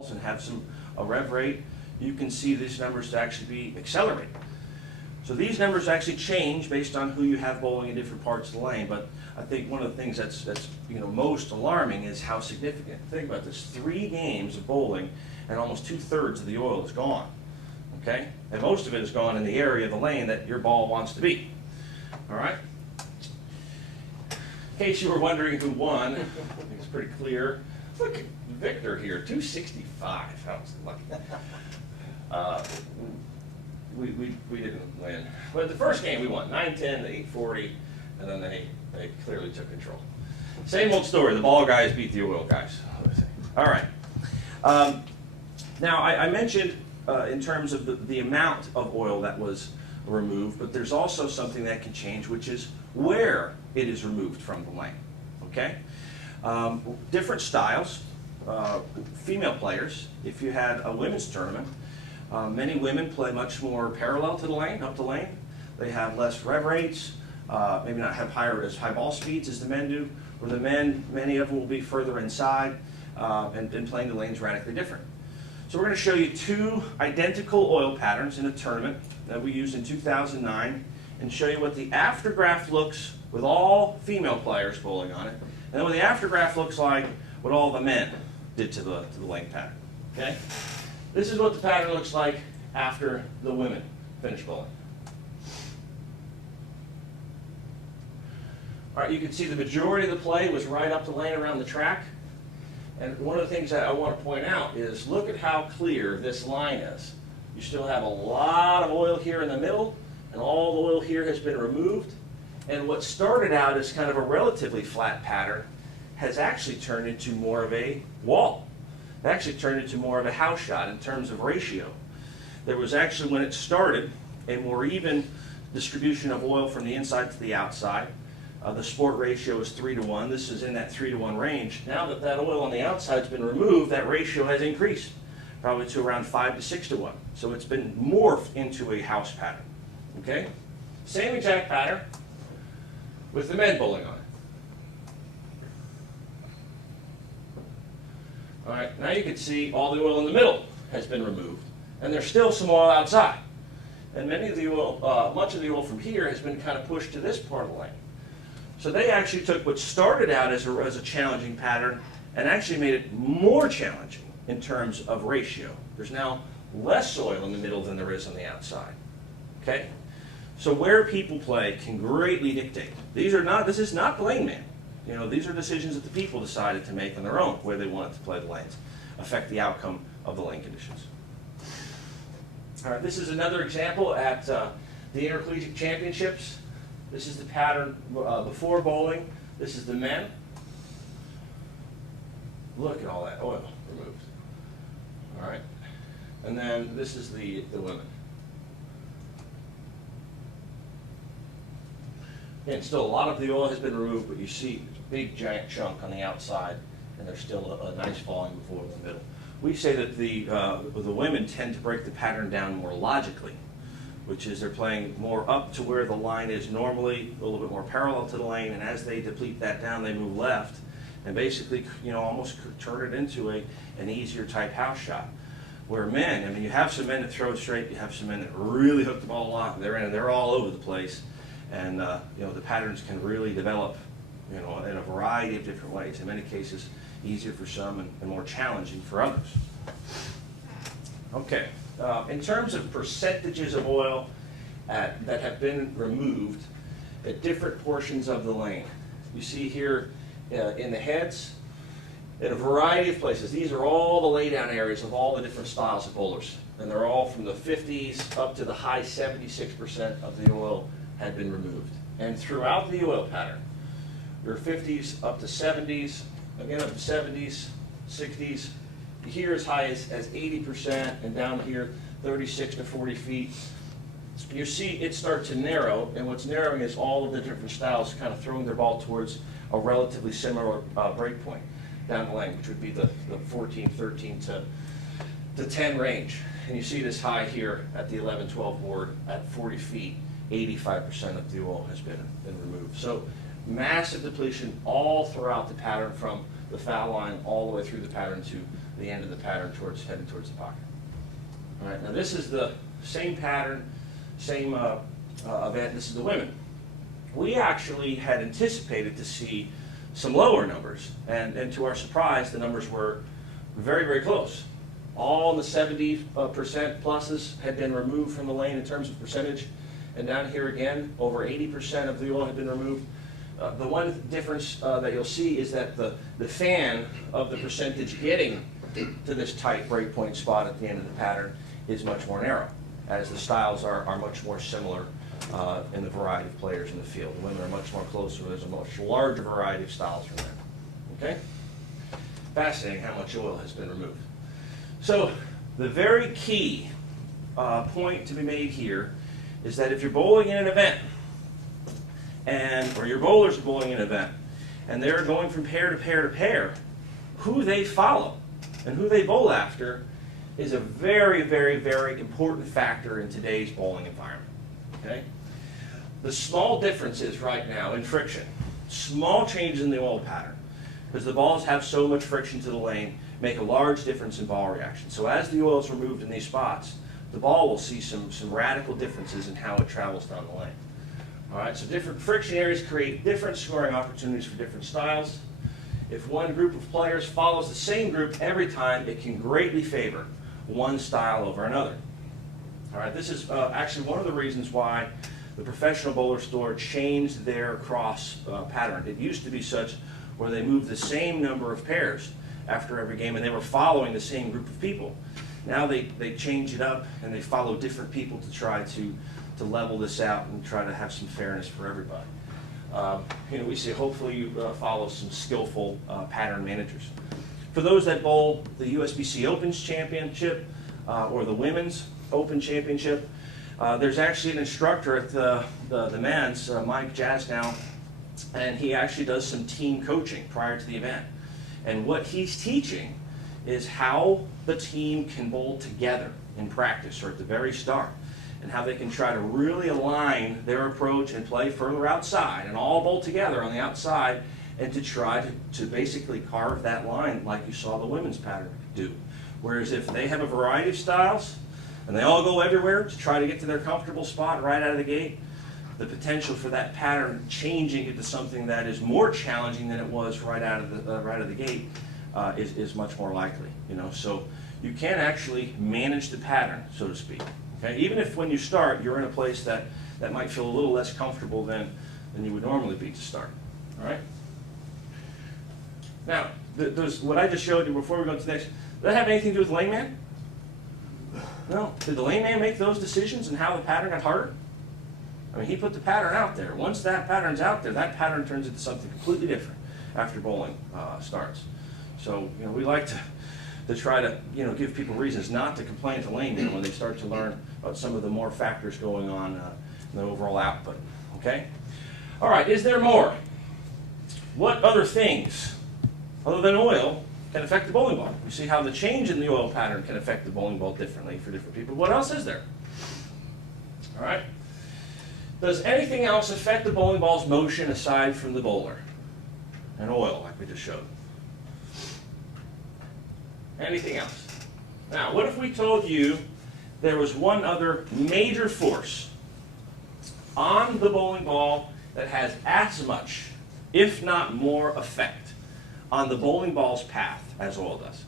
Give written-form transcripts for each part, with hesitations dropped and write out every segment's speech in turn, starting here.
and have a rev rate, you can see these numbers to actually be accelerated. So these numbers actually change based on who you have bowling in different parts of the lane, but I think one of the things that's most alarming is how significant. Think about this, 3 games of bowling and almost 2/3 of the oil is gone, okay? And most of it is gone in the area of the lane that your ball wants to be, all right? In case you were wondering who won, I think it's pretty clear. Look at Victor here, 265. That was lucky. We didn't win. But the first game we won, 9-10 to 840, and then they clearly took control. Same old story, the ball guys beat the oil guys. All right. Now, I mentioned in terms of the amount of oil that was removed, but there's also something that can change, which is where it is removed from the lane, okay? Different styles, female players, if you had a women's tournament, many women play much more parallel to the lane, up the lane. They have less rev rates, maybe not have as high ball speeds as the men do, or the men, many of them will be further inside and playing the lanes radically different. So we're going to show you 2 identical oil patterns in a tournament that we used in 2009 and show you what the aftergraph looks with all female players bowling on it, and then what the aftergraph looks like what all the men did to the lane pattern, okay? This is what the pattern looks like after the women finish bowling. All right, you can see the majority of the play was right up the lane around the track. And one of the things that I want to point out is look at how clear this line is. You still have a lot of oil here in the middle, and all the oil here has been removed. And what started out as kind of a relatively flat pattern has actually turned into more of a wall. It actually turned into more of a house shot in terms of ratio. There was actually, when it started, a more even distribution of oil from the inside to the outside. The sport ratio is 3-to-1. This is in that 3-to-1 range. Now that that oil on the outside has been removed, that ratio has increased, probably to around 5 to 6-to-1. So it's been morphed into a house pattern. Okay? Same exact pattern with the men bowling on it. All right, now you can see all the oil in the middle has been removed, and there's still some oil outside. And many of the oil, much of the oil from here has been kind of pushed to this part of the lane. So they actually took what started out as a challenging pattern and actually made it more challenging in terms of ratio. There's now less oil in the middle than there is on the outside. Okay? So where people play can greatly dictate. This is not Lane Man. You know, these are decisions that the people decided to make on their own, where they wanted to play the lanes, affect the outcome of the lane conditions. All right, this is another example at the Intercollegiate Championships. This is the pattern before bowling. This is the men. Look at all that oil removed. All right, and then this is the women. And still, a lot of the oil has been removed, but you see a big giant chunk on the outside, and there's still a nice volume of oil in the middle. We say that the women tend to break the pattern down more logically, which is they're playing more up to where the line is normally, a little bit more parallel to the lane, and as they deplete that down, they move left, and basically, almost turn it into an easier type house shot. Where men, I mean, you have some men that throw straight, you have some men that really hook the ball a lot, and they're all over the place. And the patterns can really develop, in a variety of different ways. In many cases, easier for some and more challenging for others. Okay, in terms of percentages of oil that have been removed at different portions of the lane, you see here in the heads, in a variety of places. These are all the laydown areas of all the different styles of bowlers, and they're all from the 50s up to the high 76% of the oil had been removed. And throughout the oil pattern, your 50s up to 70s, again up to 70s, 60s, here as high as 80%, and down here 36 to 40 feet. You see it start to narrow, and what's narrowing is all of the different styles kind of throwing their ball towards a relatively similar break point down the lane, which would be the 14, 13 to 10 range. And you see this high here at the 11-12 board at 40 feet. 85% of the oil has been removed. So massive depletion all throughout the pattern, from the foul line all the way through the pattern to the end of the pattern headed towards the pocket. All right, now this is the same pattern, same event. This is the women. We actually had anticipated to see some lower numbers, and to our surprise, the numbers were very, very close. All in the 70% pluses had been removed from the lane in terms of percentage, and down here again, over 80% of the oil had been removed. The one difference that you'll see is that the fan of the percentage getting to this tight breakpoint spot at the end of the pattern is much more narrow, as the styles are much more similar in the variety of players in the field. The women are much more closer. There's a much larger variety of styles from them. Okay? Fascinating how much oil has been removed. So the very key point to be made here is that if you're bowling in an event, or your bowlers are bowling in an event, and they're going from pair to pair to pair, who they follow and who they bowl after is a very, very, very important factor in today's bowling environment. Okay? The small differences right now in friction, small changes in the oil pattern, because the balls have so much friction to the lane, make a large difference in ball reaction. So as the oil is removed in these spots, the ball will see some radical differences in how it travels down the lane. All right, so different friction areas create different scoring opportunities for different styles. If one group of players follows the same group every time, it can greatly favor one style over another. All right, this is actually one of the reasons why the Professional Bowlers Tour changed their cross pattern. It used to be such where they moved the same number of pairs after every game, and they were following the same group of people. Now they change it up, and they follow different people to try to level this out and try to have some fairness for everybody. We see, hopefully you follow some skillful pattern managers. For those that bowl the USBC Opens Championship or the Women's Open Championship, there's actually an instructor at the men's, Mike Jasnow, and he actually does some team coaching prior to the event. And what he's teaching is how the team can bowl together in practice or at the very start, and how they can try to really align their approach and play further outside and all bowl together on the outside, and to try to basically carve that line like you saw the women's pattern do. Whereas if they have a variety of styles and they all go everywhere to try to get to their comfortable spot right out of the gate, the potential for that pattern changing into something that is more challenging than it was right out of the gate is much more likely. So you can actually manage the pattern, so to speak. Okay? Even if when you start you're in a place that might feel a little less comfortable than you would normally be to start. All right. Now, what I just showed you before we go to the next, does that have anything to do with the lane man? No. Did the lane man make those decisions and how the pattern got harder? I mean, he put the pattern out there. Once that pattern's out there, that pattern turns into something completely different after bowling starts. So, we like to try to, give people reasons not to complain to lane man when they start to learn about some of the more factors going on in the overall output. Okay? All right, is there more? What other things, other than oil, can affect the bowling ball? You see how the change in the oil pattern can affect the bowling ball differently for different people. What else is there? All right. Does anything else affect the bowling ball's motion aside from the bowler and oil, like we just showed? Anything else? Now, what if we told you there was one other major force on the bowling ball that has as much, if not more, effect on the bowling ball's path as oil does?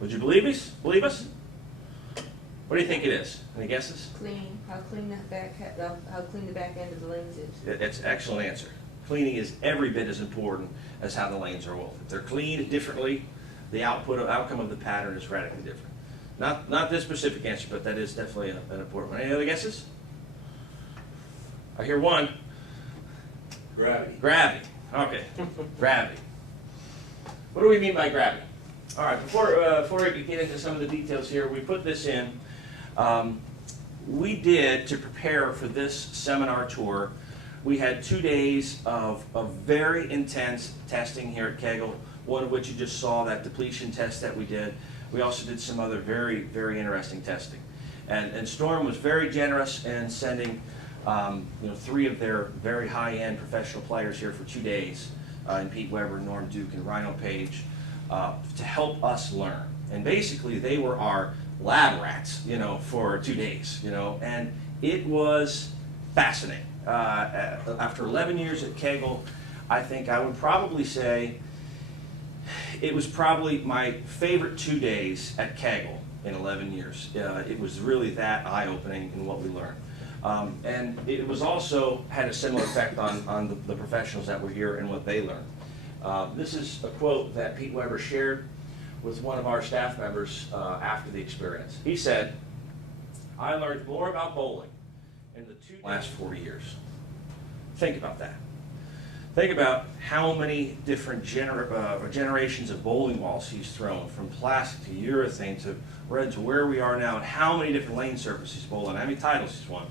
Would you believe us? What do you think it is? Any guesses? Cleaning. How clean the back end of the lanes is. That's an excellent answer. Cleaning is every bit as important as how the lanes are oiled. If they're cleaned differently, the outcome of the pattern is radically different. Not this specific answer, but that is definitely an important one. Any other guesses? I hear one. Gravity. Okay. Gravity. What do we mean by gravity? All right, before we get into some of the details here, we put this in. We did, to prepare for this seminar tour, we had 2 days of very intense testing here at Kegel, one of which you just saw, that depletion test that we did. We also did some other very, very interesting testing. And Storm was very generous in sending 3 of their very high-end professional players here for 2 days, and Pete Weber, Norm Duke, and Rhino Page, to help us learn. And basically they were our lab rats, you know, for 2 days, you know, and it was fascinating. After 11 years at Kegel, I think I would probably say it was probably my favorite 2 days at Kegel in 11 years. It was really that eye-opening in what we learned. And it was also had a similar effect on the professionals that were here and what they learned. This is a quote that Pete Weber shared with one of our staff members after the experience. He said, "I learned more about bowling in the last 40 years." Think about that. Think about how many different generations of bowling balls he's thrown, from plastic to urethane to red to where we are now, and how many different lane surfaces he's bowled on, how many titles he's won,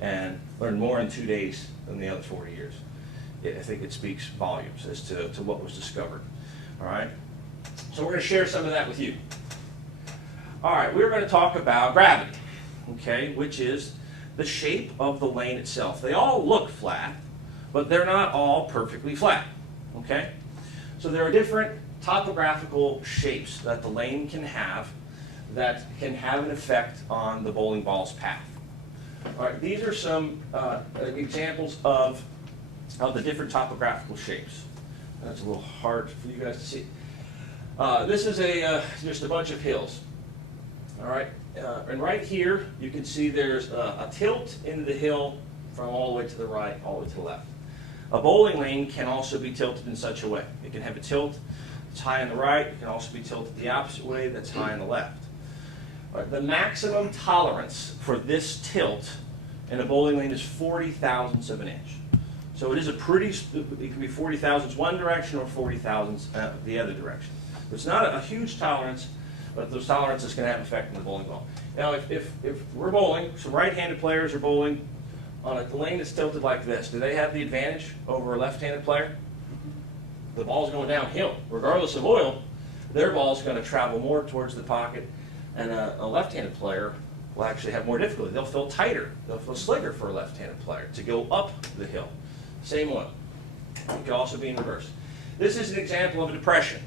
and learned more in 2 days than the other 40 years. I think it speaks volumes as to what was discovered. All right? So we're going to share some of that with you. All right, we're going to talk about gravity, okay, which is the shape of the lane itself. They all look flat, but they're not all perfectly flat, okay? So there are different topographical shapes that the lane can have that can have an effect on the bowling ball's path. All right, these are some examples of the different topographical shapes. That's a little hard for you guys to see. This is just a bunch of hills. All right, and right here you can see there's a tilt in the hill from all the way to the right, all the way to the left. A bowling lane can also be tilted in such a way. It can have a tilt that's high on the right. It can also be tilted the opposite way, that's high on the left. All right, the maximum tolerance for this tilt in a bowling lane is 40 thousandths of an inch. So it is it can be 40 thousandths one direction or 40 thousandths the other direction. It's not a huge tolerance, but those tolerances can have an effect on the bowling ball. Now, if we're bowling, some right-handed players are bowling on a lane that's tilted like this, do they have the advantage over a left-handed player? The ball's going downhill. Regardless of oil, their ball's going to travel more towards the pocket, and a left-handed player will actually have more difficulty. They'll feel tighter. They'll feel slicker for a left-handed player to go up the hill. Same one. It could also be in reverse. This is an example of a depression,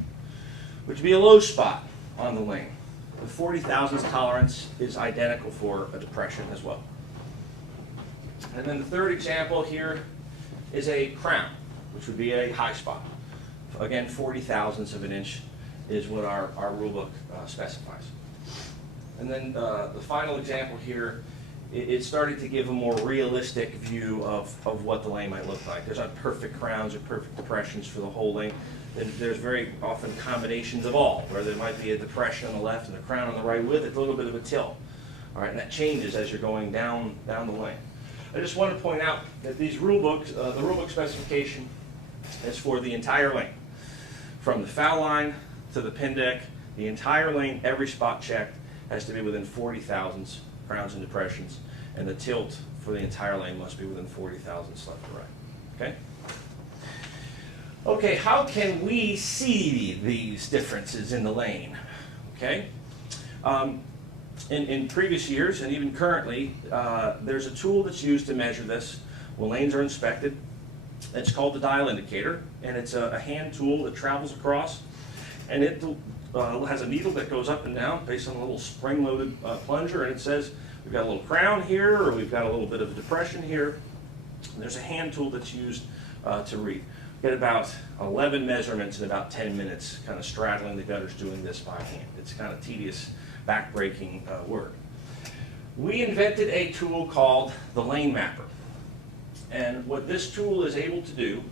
which would be a low spot on the lane. The 40 thousandths tolerance is identical for a depression as well. And then the third example here is a crown, which would be a high spot. Again, 40 thousandths of an inch is what our rule book specifies. And then the final example here, it's starting to give a more realistic view of what the lane might look like. There's not perfect crowns or perfect depressions for the whole lane. There's very often combinations of all, where there might be a depression on the left and a crown on the right with it, a little bit of a tilt. All right, and that changes as you're going down the lane. I just want to point out that these rule books, the rule book specification is for the entire lane. From the foul line to the pin deck, the entire lane, every spot checked, has to be within 40 thousandths, crowns and depressions, and the tilt for the entire lane must be within 40 thousandths left to right. Okay? Okay, how can we see these differences in the lane? Okay? In previous years, and even currently, there's a tool that's used to measure this when lanes are inspected. It's called the dial indicator, and it's a hand tool that travels across, and it has a needle that goes up and down based on a little spring-loaded plunger, and it says we've got a little crown here, or we've got a little bit of a depression here. And there's a hand tool that's used to read. Get about 11 measurements in about 10 minutes, kind of straddling the gutters, doing this by hand. It's kind of tedious, back-breaking work. We invented a tool called the lane mapper. And what this tool is able to do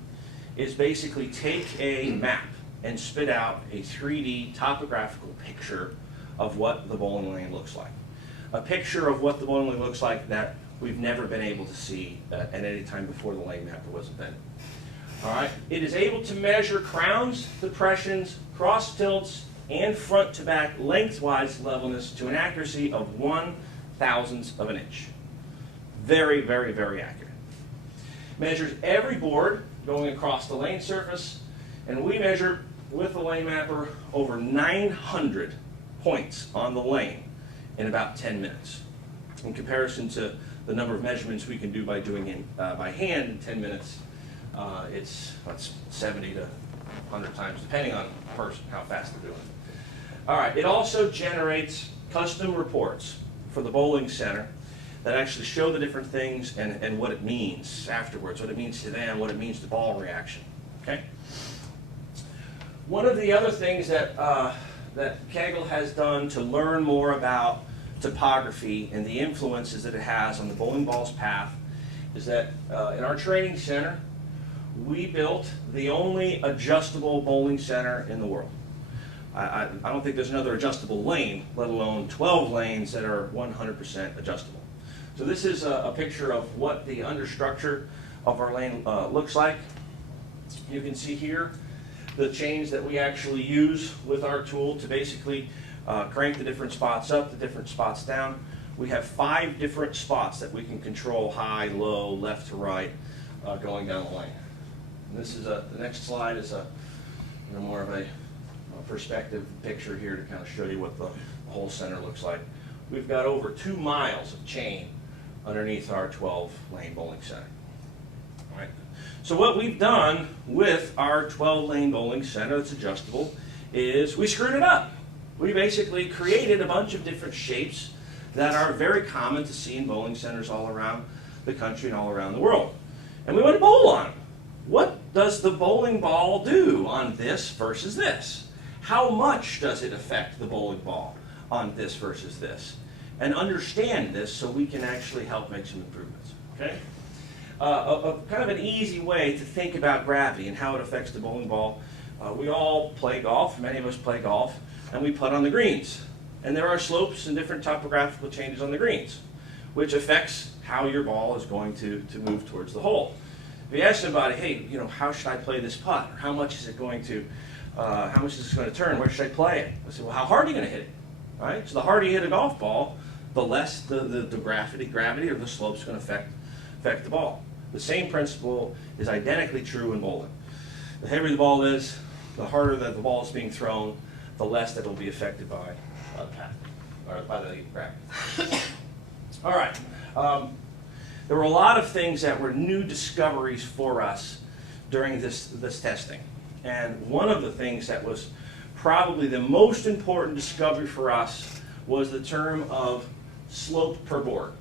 is basically take a map and spit out a 3D topographical picture of what the bowling lane looks like. A picture of what the bowling lane looks like that we've never been able to see at any time before the lane mapper was invented. All right. It is able to measure crowns, depressions, cross tilts, and front to back lengthwise levelness to an accuracy of 1/1000th of an inch. Very, very, very accurate. Measures every board going across the lane surface, and we measure with the lane mapper over 900 points on the lane in about 10 minutes. In comparison to the number of measurements we can do by doing it by hand in 10 minutes, it's 70 to 100 times, depending on the person, how fast they're doing it. All right, it also generates custom reports for the bowling center that actually show the different things and what it means afterwards, what it means to them, what it means to ball reaction. Okay? One of the other things that, that Kegel has done to learn more about topography and the influences that it has on the bowling ball's path is that in our training center, we built the only adjustable bowling center in the world. I don't think there's another adjustable lane, let alone 12 lanes that are 100% adjustable. So this is a picture of what the understructure of our lane looks like. You can see here the chains that we actually use with our tool to basically crank the different spots up, the different spots down. We have 5 different spots that we can control: high, low, left to right, going down the lane. And this is the next slide is more of a perspective picture here to kind of show you what the whole center looks like. We've got over 2 miles of chain underneath our 12-lane bowling center. All right. So what we've done with our 12-lane bowling center that's adjustable is we screwed it up. We basically created a bunch of different shapes that are very common to see in bowling centers all around the country and all around the world. And we want to bowl on them. What does the bowling ball do on this versus this? How much does it affect the bowling ball on this versus this? And understand this so we can actually help make some improvements. Okay? Kind of an easy way to think about gravity and how it affects the bowling ball. We all play golf, many of us play golf, and we putt on the greens. And there are slopes and different topographical changes on the greens, which affects how your ball is going to move towards the hole. If you ask somebody, hey, how should I play this putt? Or how much is it going to, how much is this going to turn? Where should I play it? I say, well, how hard are you going to hit it? All right? So the harder you hit a golf ball, the less the gravity or the slope is going to affect the ball. The same principle is identically true in bowling. The heavier the ball is, the harder that the ball is being thrown, the less that it will be affected by the path, or by the gravity. All right. There were a lot of things that were new discoveries for us during this testing. And one of the things that was probably the most important discovery for us was the term of slope per board.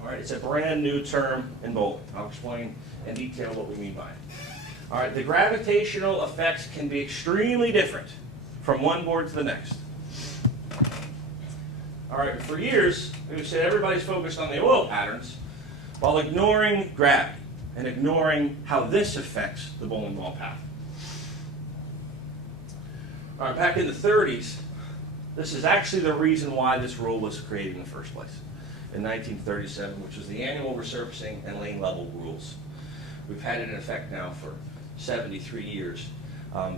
All right, it's a brand new term in bowling. I'll explain in detail what we mean by it. All right, the gravitational effects can be extremely different from one board to the next. All right, for years, we've said everybody's focused on the oil patterns while ignoring gravity and ignoring how this affects the bowling ball path. All right, back in the 30s, this is actually the reason why this rule was created in the first place, in 1937, which was the annual resurfacing and lane level rules. We've had it in effect now for 73 years.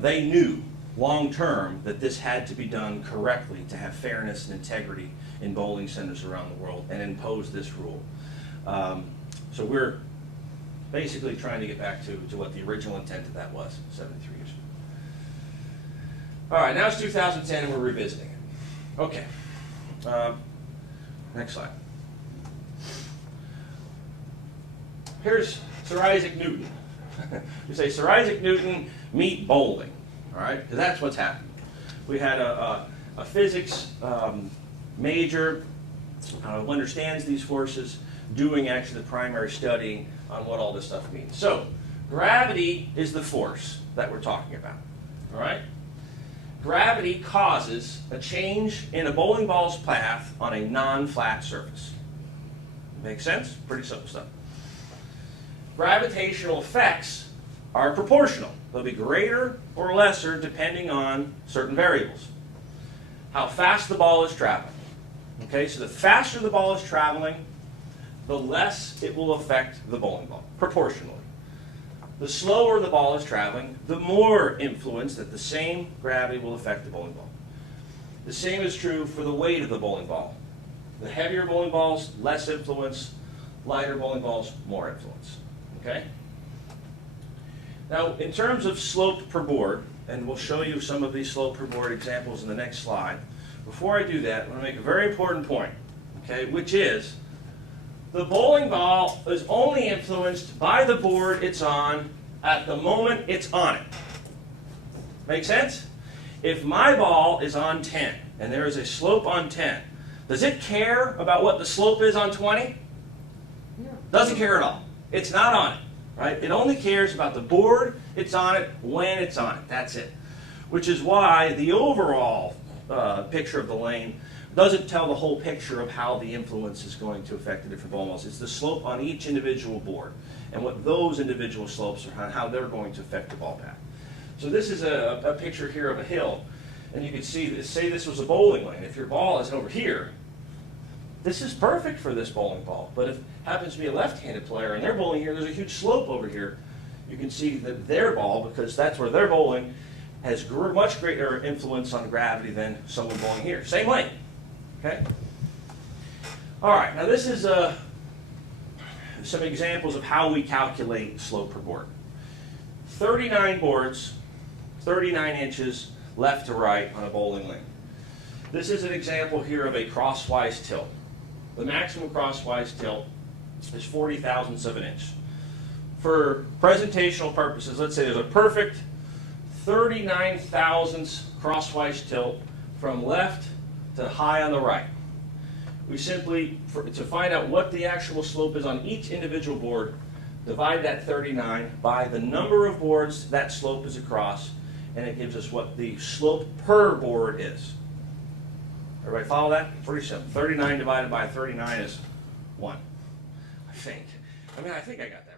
They knew long term that this had to be done correctly to have fairness and integrity in bowling centers around the world and impose this rule. So we're basically trying to get back to what the original intent of that was 73 years ago. All right, now it's 2010 and we're revisiting it. Okay, next slide. Here's Sir Isaac Newton. You say Sir Isaac Newton meet bowling, all right? Because that's what's happened. We had a physics major who understands these forces doing actually the primary studying on what all this stuff means. So gravity is the force that we're talking about, all right? Gravity causes a change in a bowling ball's path on a non-flat surface. Make sense? Pretty simple stuff. Gravitational effects are proportional. They'll be greater or lesser depending on certain variables. How fast the ball is traveling. Okay, so the faster the ball is traveling, the less it will affect the bowling ball, proportionally. The slower the ball is traveling, the more influence that the same gravity will affect the bowling ball. The same is true for the weight of the bowling ball. The heavier bowling balls, less influence. Lighter bowling balls, more influence. Okay? Now, in terms of slope per board, and we'll show you some of these slope per board examples in the next slide, before I do that, I want to make a very important point, okay, which is the bowling ball is only influenced by the board it's on at the moment it's on it. Make sense? If my ball is on 10 and there is a slope on 10, does it care about what the slope is on 20? No. Doesn't care at all. It's not on it, right? It only cares about the board it's on it when it's on it. That's it. Which is why the overall picture of the lane doesn't tell the whole picture of how the influence is going to affect the different ball models. It's the slope on each individual board and what those individual slopes are, how they're going to affect the ball path. So this is a picture here of a hill, and you can see, say this was a bowling lane. If your ball is over here, this is perfect for this bowling ball. But if it happens to be a left-handed player and they're bowling here, there's a huge slope over here. You can see that their ball, because that's where they're bowling, has much greater influence on gravity than someone bowling here. Same lane. Okay? All right, now this is some examples of how we calculate slope per board. 39 boards, 39 inches left to right on a bowling lane. This is an example here of a crosswise tilt. The maximum crosswise tilt is 40 thousandths of an inch. For presentational purposes, let's say there's a perfect 39 thousandths crosswise tilt from left to high on the right. We simply, to find out what the actual slope is on each individual board, divide that 39 by the number of boards that slope is across, and it gives us what the slope per board is. Everybody follow that? Pretty simple. 39 divided by 39 is 1, I think. I think I got that.